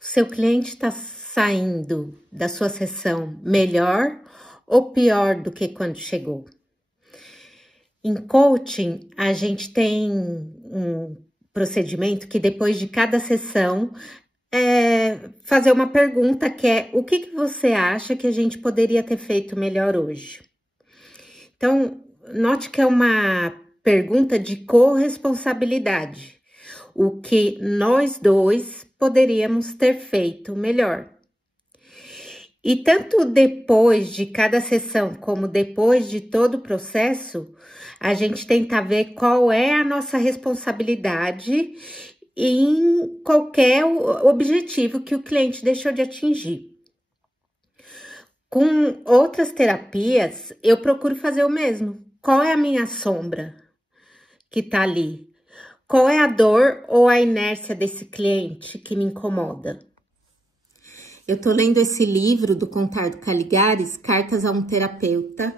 Seu cliente está saindo da sua sessão melhor ou pior do que quando chegou? Em coaching, a gente tem um procedimento que depois de cada sessão fazer uma pergunta que é: o que você acha que a gente poderia ter feito melhor hoje? Então, note que é uma pergunta de corresponsabilidade. O que nós dois poderíamos ter feito melhor. E tanto depois de cada sessão, como depois de todo o processo, a gente tenta ver qual é a nossa responsabilidade em qualquer objetivo que o cliente deixou de atingir. Com outras terapias, eu procuro fazer o mesmo. Qual é a minha sombra que tá ali? Qual é a dor ou a inércia desse cliente que me incomoda? Eu tô lendo esse livro do Contardo Caligares, Cartas a um Terapeuta,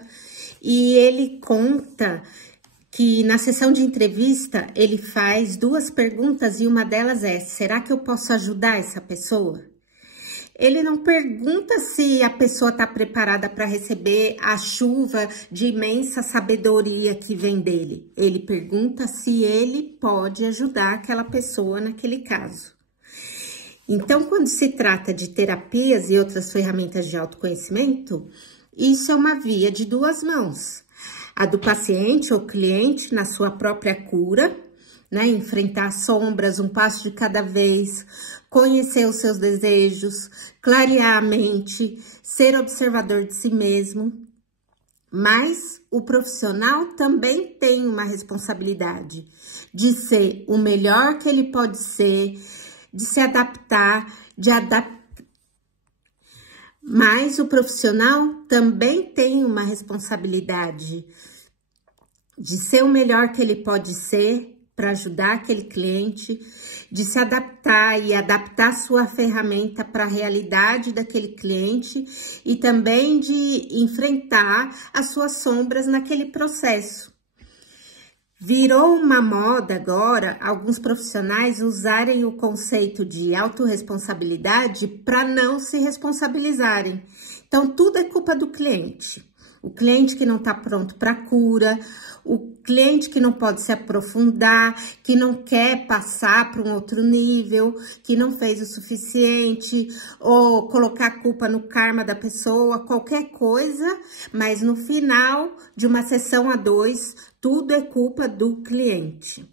e ele conta que na sessão de entrevista ele faz 2 perguntas e uma delas é: será que eu posso ajudar essa pessoa? Ele não pergunta se a pessoa está preparada para receber a chuva de imensa sabedoria que vem dele. Ele pergunta se ele pode ajudar aquela pessoa naquele caso. Então, quando se trata de terapias e outras ferramentas de autoconhecimento, isso é uma via de 2 mãos. A do paciente ou cliente na sua própria cura, né? Enfrentar sombras, um passo de cada vez, conhecer os seus desejos, clarear a mente, ser observador de si mesmo. Mas o profissional também tem uma responsabilidade de ser o melhor que ele pode ser, de se adaptar, Mas o profissional também tem uma responsabilidade de ser o melhor que ele pode ser para ajudar aquele cliente, de se adaptar e adaptar sua ferramenta para a realidade daquele cliente e também de enfrentar as suas sombras naquele processo. Virou uma moda agora alguns profissionais usarem o conceito de autorresponsabilidade para não se responsabilizarem. Então, tudo é culpa do cliente. O cliente que não está pronto para cura, o cliente que não pode se aprofundar, que não quer passar para um outro nível, que não fez o suficiente, ou colocar a culpa no karma da pessoa, qualquer coisa, mas no final de uma sessão a 2, tudo é culpa do cliente.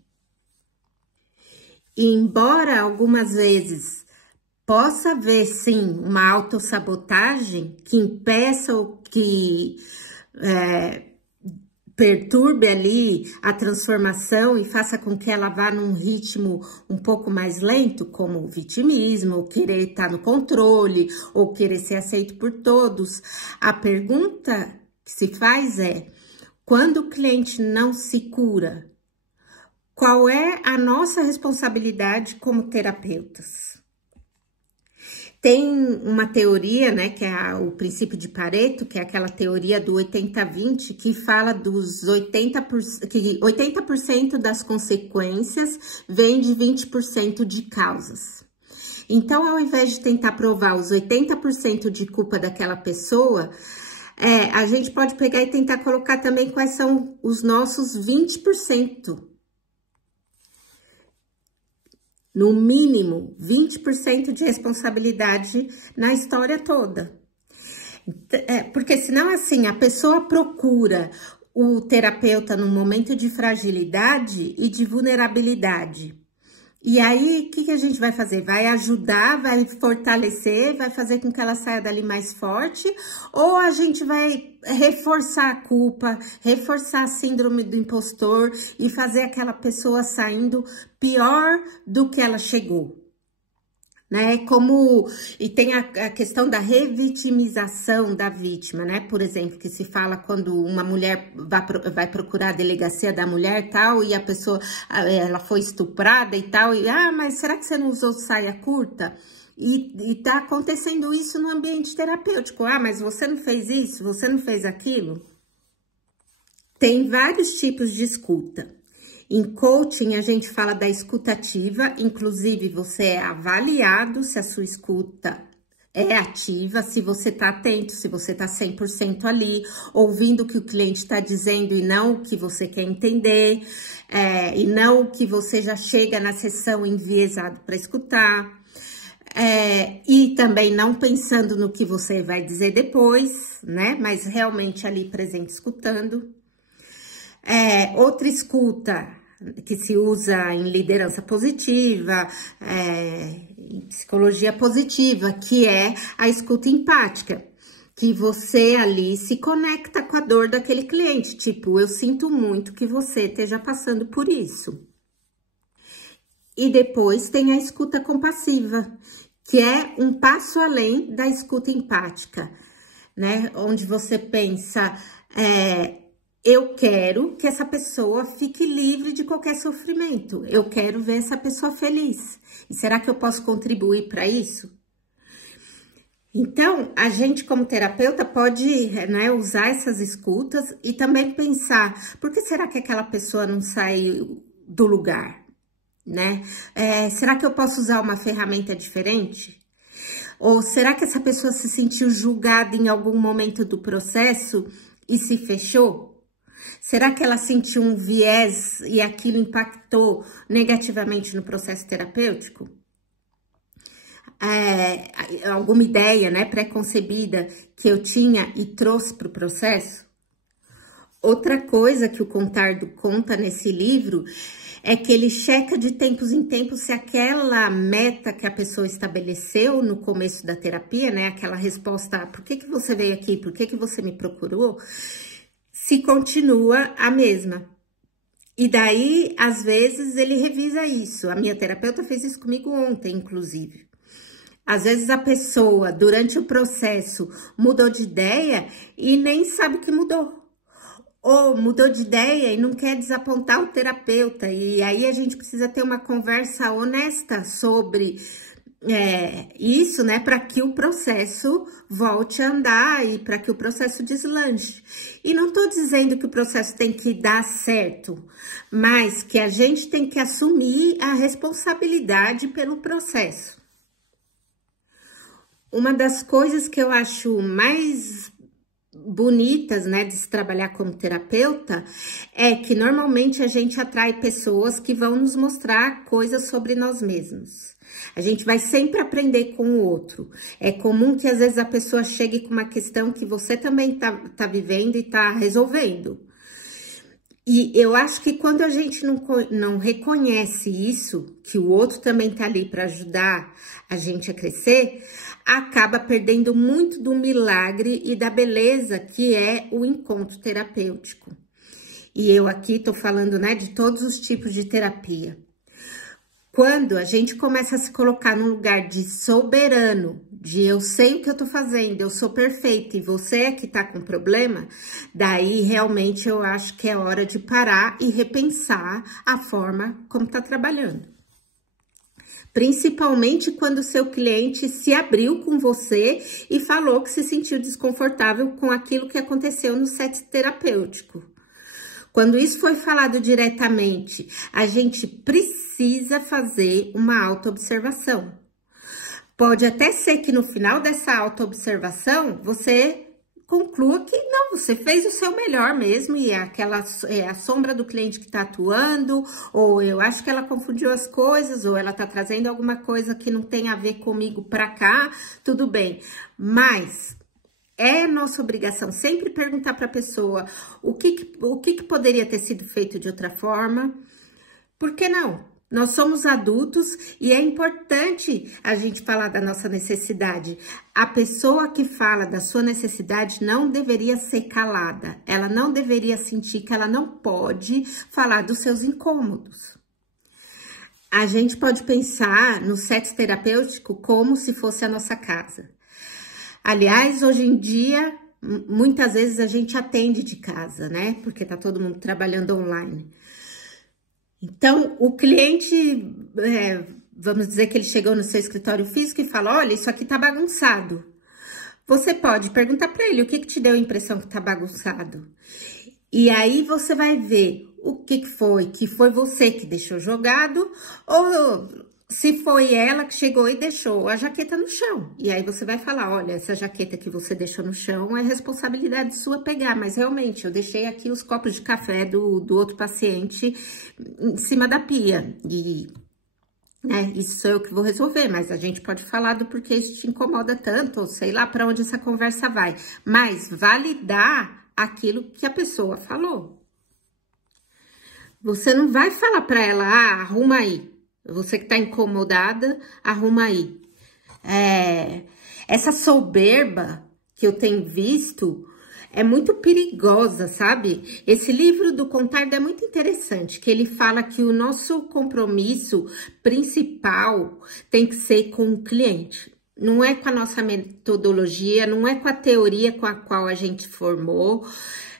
E embora algumas vezes possa haver, sim, uma autossabotagem que impeça ou que perturbe ali a transformação e faça com que ela vá num ritmo um pouco mais lento, como o vitimismo, ou querer estar no controle, ou querer ser aceito por todos. A pergunta que se faz é: quando o cliente não se cura, qual é a nossa responsabilidade como terapeutas? Tem uma teoria, né, que é o princípio de Pareto, que é aquela teoria do 80-20, que fala dos 80%, que 80% das consequências vem de 20% de causas. Então, ao invés de tentar provar os 80% de culpa daquela pessoa, a gente pode pegar e tentar colocar também quais são os nossos 20%. No mínimo, 20% de responsabilidade na história toda. Porque senão, assim, a pessoa procura o terapeuta num momento de fragilidade e de vulnerabilidade. E aí, o que a gente vai fazer? Vai ajudar, vai fortalecer, vai fazer com que ela saia dali mais forte? Ou a gente vai reforçar a culpa, reforçar a síndrome do impostor e fazer aquela pessoa saindo pior do que ela chegou? Né? E tem a questão da revitimização da vítima, né? Por exemplo, que se fala quando uma mulher vai procurar a delegacia da mulher tal, e a pessoa, ela foi estuprada e tal, mas será que você não usou saia curta? E tá acontecendo isso no ambiente terapêutico. Mas você não fez isso, você não fez aquilo? Tem vários tipos de escuta. Em coaching, a gente fala da escuta ativa, inclusive você é avaliado se a sua escuta é ativa, se você tá atento, se você tá 100% ali, ouvindo o que o cliente está dizendo e não o que você quer entender, e não o que você já chega na sessão enviesado para escutar. E também não pensando no que você vai dizer depois, né? Mas realmente ali presente escutando. Outra escuta que se usa em liderança positiva, em psicologia positiva, que é a escuta empática, que você ali se conecta com a dor daquele cliente, tipo, eu sinto muito que você esteja passando por isso. E depois tem a escuta compassiva, que é um passo além da escuta empática, né? Onde você pensa, eu quero que essa pessoa fique livre de qualquer sofrimento. Eu quero ver essa pessoa feliz. E será que eu posso contribuir para isso? Então, a gente como terapeuta pode, né, usar essas escutas e também pensar, por que será que aquela pessoa não saiu do lugar, né? Será que eu posso usar uma ferramenta diferente? Ou será que essa pessoa se sentiu julgada em algum momento do processo e se fechou? Será que ela sentiu um viés e aquilo impactou negativamente no processo terapêutico? Alguma ideia, né, pré-concebida que eu tinha e trouxe para o processo? Outra coisa que o Contardo conta nesse livro é que ele checa de tempos em tempos se aquela meta que a pessoa estabeleceu no começo da terapia, né, aquela resposta, por que você veio aqui, por que você me procurou, se continua a mesma. E daí, às vezes, ele revisa isso. A minha terapeuta fez isso comigo ontem, inclusive. Às vezes a pessoa, durante o processo, mudou de ideia e nem sabe que mudou. Ou mudou de ideia e não quer desapontar o terapeuta. E aí a gente precisa ter uma conversa honesta sobre isso, né? Para que o processo volte a andar e para que o processo deslanche. E não tô dizendo que o processo tem que dar certo, mas que a gente tem que assumir a responsabilidade pelo processo. Uma das coisas que eu acho mais bonitas, né, de se trabalhar como terapeuta, é que normalmente a gente atrai pessoas que vão nos mostrar coisas sobre nós mesmos. A gente vai sempre aprender com o outro. É comum que às vezes a pessoa chegue com uma questão que você também tá vivendo e tá resolvendo. E eu acho que quando a gente não reconhece isso, que o outro também tá ali para ajudar a gente a crescer, acaba perdendo muito do milagre e da beleza que é o encontro terapêutico. E eu aqui tô falando, né, de todos os tipos de terapia. Quando a gente começa a se colocar num lugar de soberano, de eu sei o que eu tô fazendo, eu sou perfeita e você é que tá com problema, daí realmente eu acho que é hora de parar e repensar a forma como tá trabalhando. Principalmente quando o seu cliente se abriu com você e falou que se sentiu desconfortável com aquilo que aconteceu no set terapêutico. Quando isso foi falado diretamente, a gente precisa fazer uma autoobservação. Pode até ser que no final dessa autoobservação você conclua que não, você fez o seu melhor mesmo e é a sombra do cliente que está atuando, ou eu acho que ela confundiu as coisas, ou ela está trazendo alguma coisa que não tem a ver comigo para cá, tudo bem. Mas é nossa obrigação sempre perguntar para a pessoa o que poderia ter sido feito de outra forma. Por que não? Nós somos adultos e é importante a gente falar da nossa necessidade. A pessoa que fala da sua necessidade não deveria ser calada. Ela não deveria sentir que ela não pode falar dos seus incômodos. A gente pode pensar no set terapêutico como se fosse a nossa casa. Aliás, hoje em dia, muitas vezes a gente atende de casa, né? Porque tá todo mundo trabalhando online. Então, o cliente, vamos dizer que ele chegou no seu escritório físico e fala, olha, isso aqui tá bagunçado. Você pode perguntar para ele o que te deu a impressão que tá bagunçado. E aí você vai ver o que foi? Que foi você que deixou jogado ou se foi ela que chegou e deixou a jaqueta no chão. E aí você vai falar, olha, essa jaqueta que você deixou no chão é responsabilidade sua pegar, mas realmente eu deixei aqui os copos de café do outro paciente em cima da pia. E, né, isso sou eu que vou resolver, mas a gente pode falar do porquê isso te incomoda tanto, ou sei lá para onde essa conversa vai. Mas validar aquilo que a pessoa falou. Você não vai falar para ela, arruma aí. Você que tá incomodada, arruma aí. Essa soberba que eu tenho visto é muito perigosa, sabe? Esse livro do Contardo é muito interessante, que ele fala que o nosso compromisso principal tem que ser com o cliente. Não é com a nossa metodologia, não é com a teoria com a qual a gente formou,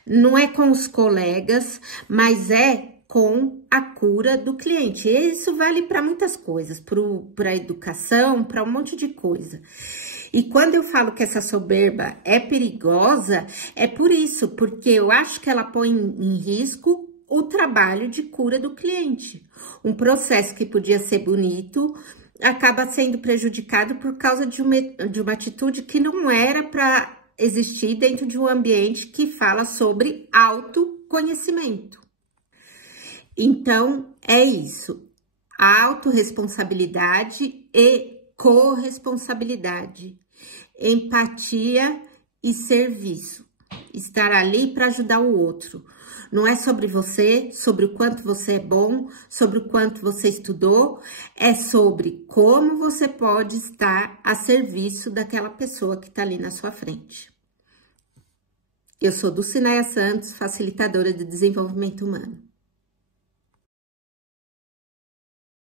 não é com os colegas, mas é com a cura do cliente. E isso vale para muitas coisas, para a educação, para um monte de coisa. E quando eu falo que essa soberba é perigosa, é por isso, porque eu acho que ela põe em risco o trabalho de cura do cliente. Um processo que podia ser bonito acaba sendo prejudicado por causa de uma atitude que não era para existir dentro de um ambiente que fala sobre autoconhecimento. Então, é isso, autorresponsabilidade e corresponsabilidade, empatia e serviço, estar ali para ajudar o outro. Não é sobre você, sobre o quanto você é bom, sobre o quanto você estudou, é sobre como você pode estar a serviço daquela pessoa que está ali na sua frente. Eu sou Dulcineia Santos, facilitadora de desenvolvimento humano.